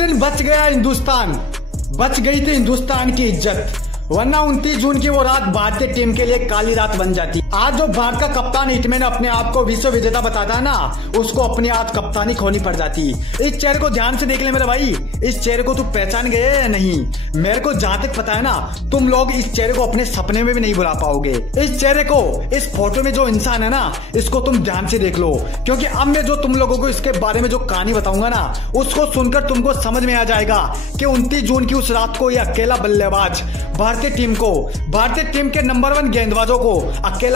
दिन बच गया हिंदुस्तान, बच गई थी हिंदुस्तान की इज्जत, वरना 29 जून की वो रात भारतीय टीम के लिए काली रात बन जाती। आज जो भारत का कप्तान हिटमैन अपने आप को विश्व विजेता बताता है ना, उसको अपनी आज कप्तानी खोनी पड़ जाती। इस चेहरे को ध्यान से देख ले मेरे भाई, इस चेहरे को तू पहचान गए या नहीं? मेरे को जहां तक पता है ना, तुम लोग इस चेहरे को अपने सपने में भी नहीं भुला पाओगे। इस चेहरे को, इस फोटो में जो इंसान है ना, इसको तुम ध्यान से देख लो, क्योंकि अब मैं जो तुम लोगों को इसके बारे में जो कहानी बताऊंगा ना, उसको सुनकर तुमको समझ में आ जाएगा कि 29 जून की उस रात को ये अकेला बल्लेबाज भारतीय टीम के नंबर 1 गेंदबाजों को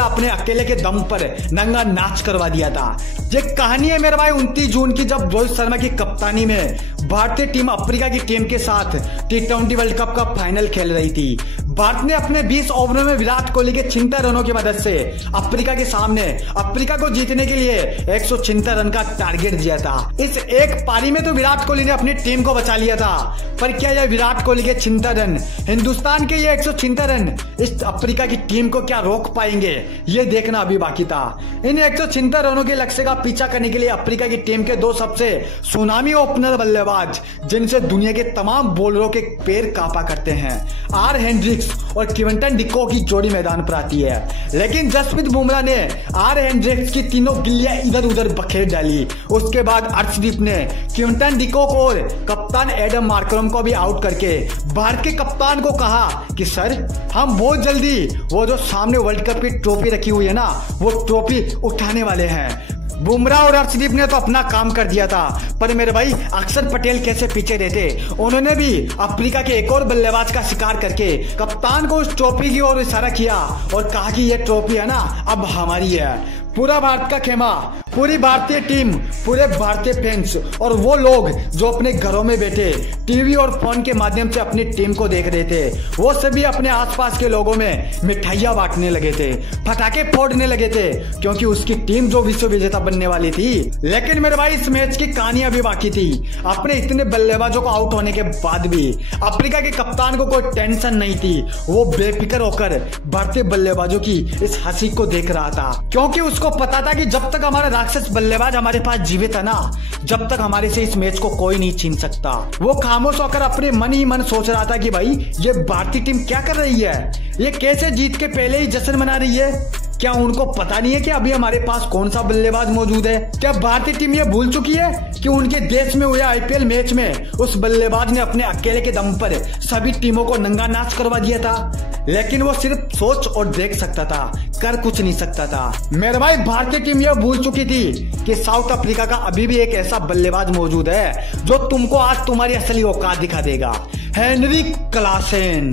अपने अकेले के दम पर नंगा नाच करवा दिया था। ये कहानी है मेरे भाई 29 जून की, जब रोहित शर्मा की कप्तानी में भारतीय टीम अफ्रीका की टीम के साथ T20 वर्ल्ड कप का फाइनल खेल रही थी। भारत ने अपने 20 ओवरों में विराट कोहली के 76 रनों की मदद से अफ्रीका के सामने अफ्रीका को जीतने के लिए 176 रन का टारगेट दिया था। इस एक पारी में तो विराट कोहली ने अपनी टीम को बचा लिया था, पर क्या यह विराट कोहली के 76 रन, हिंदुस्तान के ये 176 रन इस अफ्रीका की टीम को क्या रोक पाएंगे, ये देखना अभी बाकी था। इन 176 रनों के लक्ष्य का पीछा करने के लिए अफ्रीका की टीम के 2 सबसे सुनामी ओपनर बल्लेबाज, जिनसे दुनिया के तमाम बॉलरों के पैर कांपा करते हैं, आर हेनड्रिक्स और क्विंटन डिकॉक की जोड़ी मैदान पर आती है। लेकिन जसप्रीत बुमराह ने आर हेनड्रिक्स की तीनों गिल्लियां इधर उधर बखेर डाली। उसके बाद अर्शदीप ने क्विंटन डिकॉक और कप्तान एडम मार्करम को भी आउट करके भारत के कप्तान को कहा कि सर, हम बहुत जल्दी वो जो सामने वर्ल्ड कप की ट्रॉफी रखी हुई है ना, वो ट्रॉफी उठाने वाले हैं। बुमराह और अर्शदीप ने तो अपना काम कर दिया था, पर मेरे भाई अक्षर पटेल कैसे पीछे रहते। उन्होंने भी अफ्रीका के एक और बल्लेबाज का शिकार करके कप्तान को उस ट्रॉफी की ओर इशारा किया और कहा कि ये ट्रॉफी है ना, अब हमारी है। पूरा भारत का खेमा, पूरी भारतीय टीम, पूरे भारतीय फैंस और वो लोग जो अपने घरों में बैठे टीवी और फोन के माध्यम से अपनी टीम को देख रहे थे, वो सभी अपने आसपास के लोगों में मिठाइयां बांटने लगे थे, पटाखे फोड़ने लगे थे, क्योंकि उसकी टीम जो विश्व विजेता बनने वाली थी। लेकिन मेरे भाई इस मैच की कहानी अभी बाकी थी। अपने इतने बल्लेबाजों को आउट होने के बाद भी अफ्रीका के कप्तान को कोई टेंशन नहीं थी। वो बेफिक्र होकर भारतीय बल्लेबाजों की इस हंसी को देख रहा था, क्योंकि उसको पता था कि जब तक हमारा राक्षस बल्लेबाज हमारे पास जीवित है ना, जब तक हमारे से इस मैच को कोई नहीं छीन सकता। वो खामोश होकर अपने मन ही मन सोच रहा था कि भाई ये भारतीय टीम क्या कर रही है, ये कैसे जीत के पहले ही जश्न मना रही है। क्या उनको पता नहीं है कि अभी हमारे पास कौन सा बल्लेबाज मौजूद है? क्या भारतीय टीम ये भूल चुकी है कि उनके देश में हुए IPL मैच में उस बल्लेबाज ने अपने अकेले के दम पर सभी टीमों को नंगा नाच करवा दिया था? लेकिन वो सिर्फ सोच और देख सकता था, कर कुछ नहीं सकता था। मेरे भाई भारतीय टीम यह भूल चुकी थी कि साउथ अफ्रीका का अभी भी एक ऐसा बल्लेबाज मौजूद है जो तुमको आज तुम्हारी असली औकात दिखा देगा। हेनरिक क्लासेन,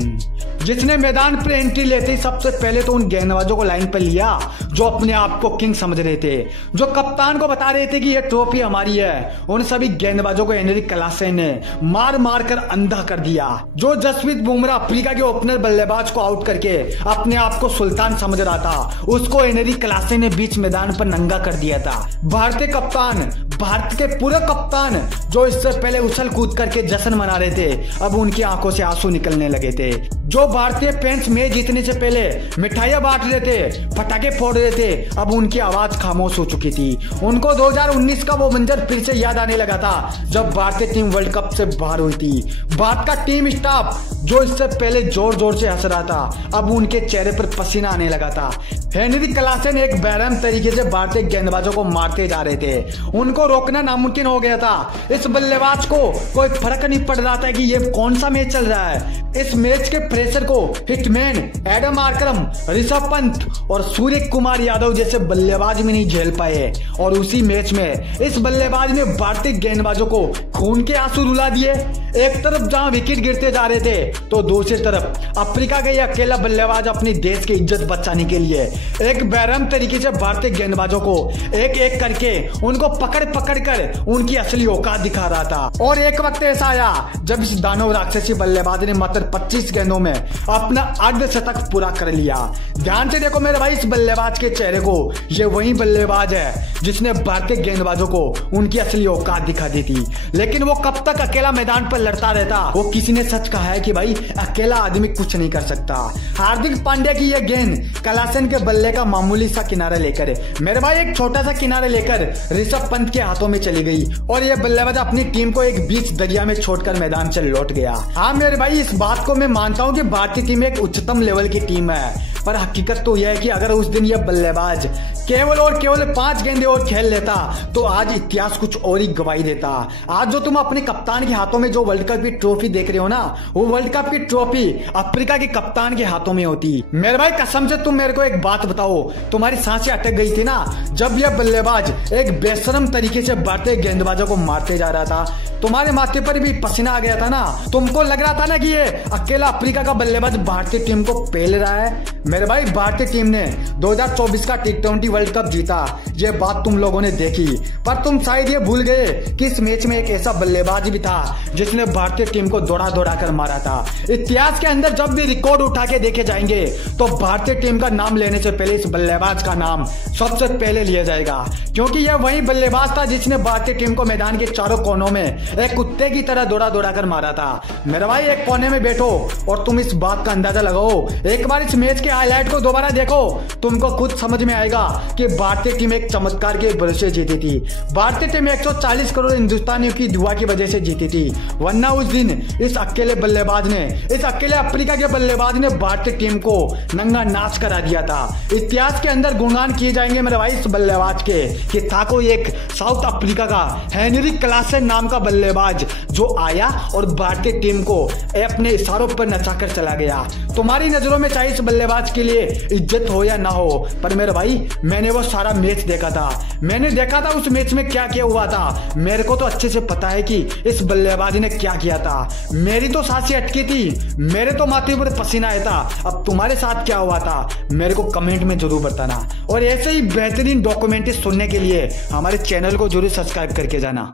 जिसने मैदान पर एंट्री लेते ही सबसे पहले तो उन गेंदबाजों को लाइन पर लिया जो अपने आप को किंग समझ रहे थे, जो कप्तान को बता रहे थे कि यह ट्रॉफी हमारी है। उन सभी गेंदबाजों को हेनरिक क्लासेन ने मार मार कर अंधा कर दिया। जो जसप्रीत बुमराह अफ्रीका के ओपनर बल्लेबाज को आउट करके अपने आप को सुल्तान समझ रहा था, उसको हेनरिक क्लासेन ने बीच मैदान पर नंगा कर दिया था। भारतीय कप्तान, भारत के पूरे कप्तान जो इससे पहले उछल कूद करके जश्न मना रहे थे, अब उनकी आंखों से आंसू निकलने लगे थे। जो भारतीय फैंस मैच जीतने से पहले मिठाइयां बांट रहे थे, पटाखे फोड़ रहे थे, अब उनकी आवाज खामोश हो चुकी थी। उनको 2019 का वो मंजर फिर से याद आने लगा था जब भारतीय टीम वर्ल्ड कप से बाहर हुई थी। भारत का टीम स्टाफ जो इससे पहले जोर जोर से हंस रहा था, अब उनके चेहरे पर पसीना आने लगा था। हेनरिक क्लासेन एक बेरहम तरीके से भारतीय गेंदबाजों को मारते जा रहे थे, उनको रोकना नामुमकिन हो गया था। इस बल्लेबाज को कोई फर्क नहीं पड़ रहा था कि ये कौन सा मैच चल रहा है। इस मैच के प्रेशर को hitman, Adam Markram, Rishabh Pant और सूर्य कुमार यादव जैसे बल्लेबाज में नहीं झेल पाए, और उसी मैच में इस बल्लेबाज ने भारतीय गेंदबाजों को खून के आंसू रुला दिए। एक तरफ जहां विकेट गिरते जा रहे थे, तो दूसरी तरफ अफ्रीका का यह अकेला बल्लेबाज अपनी देश की इज्जत बचाने के लिए एक बेरहम तरीके से भारतीय गेंदबाजों को एक एक करके उनको पकड़ पकड़ कर उनकी असली औकात दिखा रहा था। और एक वक्त ऐसा आया जब इस दानव राक्षसी बल्लेबाज ने मात्र मात्र 25 गेंदों में अपना अर्धशतक पूरा कर लिया। ध्यान से देखो मेरे भाई इस बल्लेबाज के चेहरे को, ये वही बल्लेबाज है जिसने भारतीय गेंदबाजों को उनकी असली औकात दिखा दी थी। लेकिन वो कब तक अकेला मैदान पर लड़ता रहता? वो किसी ने सच कहा है कि भाई अकेला आदमी कुछ नहीं कर सकता। हार्दिक पांड्या की यह गेंद कलासन के बल्ले का मामूली सा किनारा लेकर मेरे भाई एक छोटा सा किनारा लेकर ऋषभ पंत के हाथों में चली गई और यह बल्लेबाज अपनी टीम को एक बीच दरिया में छोड़कर मैदान से लौट गया। हाँ मेरे भाई इस बात को मैं मानता हूँ कि भारतीय टीम एक उच्चतम लेवल की टीम है, पर हकीकत तो यह है कि अगर उस दिन यह बल्लेबाज केवल और केवल 5 गेंदें और खेल लेता तो आज इतिहास कुछ और ही गवाही देता। आज जो तुम अपने कप्तान के हाथों में जो वर्ल्ड कप की ट्रॉफी देख रहे हो ना, वो वर्ल्ड कप की ट्रॉफी अफ्रीका के कप्तान के हाथों में होती। मेरे भाई कसम से तुम मेरे को एक बात बताओ, तुम्हारी सांसें अटक गई थी ना जब यह बल्लेबाज एक बेशरम तरीके से भारतीय गेंदबाजों को मारते जा रहा था? तुम्हारे माथे पर भी पसीना आ गया था ना? तुमको लग रहा था ना कि ये अकेला अफ्रीका का बल्लेबाज भारतीय टीम को पेल रहा है? मेरे भाई भारतीय टीम ने 2024 का T20 वर्ल्ड कप जीता, ये बात तुम लोगों ने देखी, पर तुम शायद ये भूल गए कि इस मैच में एक ऐसा बल्लेबाज भी था जिसने भारतीय टीम को दौड़ा दौड़ा कर मारा था। इतिहास के अंदर जब भी रिकॉर्ड उठा के देखे जाएंगे तो भारतीय टीम का नाम लेने से पहले इस बल्लेबाज का नाम सबसे पहले लिया जाएगा, क्योंकि यह वही बल्लेबाज था जिसने भारतीय टीम को मैदान के चारों कोनों में एक कुत्ते की तरह दौड़ा दौड़ा कर मारा था। मेरे भाई एक कोने में बैठो और तुम इस बात का अंदाजा लगाओ, एक बार इस मैच के हाईलाइट को दोबारा देखो, तुमको खुद समझ में आएगा कि भारतीय टीम एक चमत्कार के भरोसे जीती थी। भारतीय टीम 140 करोड़ हिंदुस्तानियों की दुआ की वजह से जीती थी, वरना उस दिन इस अकेले बल्लेबाज ने, इस अकेले अफ्रीका के बल्लेबाज ने भारतीय टीम को नंगा नाच करा दिया था। इतिहास के अंदर गुणगान किए जाएंगे मेरे भाई इस बल्लेबाज के कि था कोई एक साउथ अफ्रीका का हेनरी क्लासन नाम का बल्लेबाज जो आया और भारतीय टीम को अपने इशारों पर नचाकर चला गया। तुम्हारी नजरों में चाहे इस बल्लेबाज के लिए इज्जत हो या ना हो, पर मेरे भाई मैंने वो सारा मैच देखा था, मैंने देखा था उस मैच में क्या क्या हुआ था। मेरे को तो अच्छे से पता है कि इस बल्लेबाज ने क्या किया था। मेरी तो सांसें अटकी थी, मेरे तो माथे पर पसीना आया था। अब तुम्हारे साथ क्या हुआ था मेरे को कमेंट में जरूर बताना, और ऐसे ही बेहतरीन डॉक्यूमेंट्री सुनने के लिए हमारे चैनल को जरूर सब्सक्राइब करके जाना।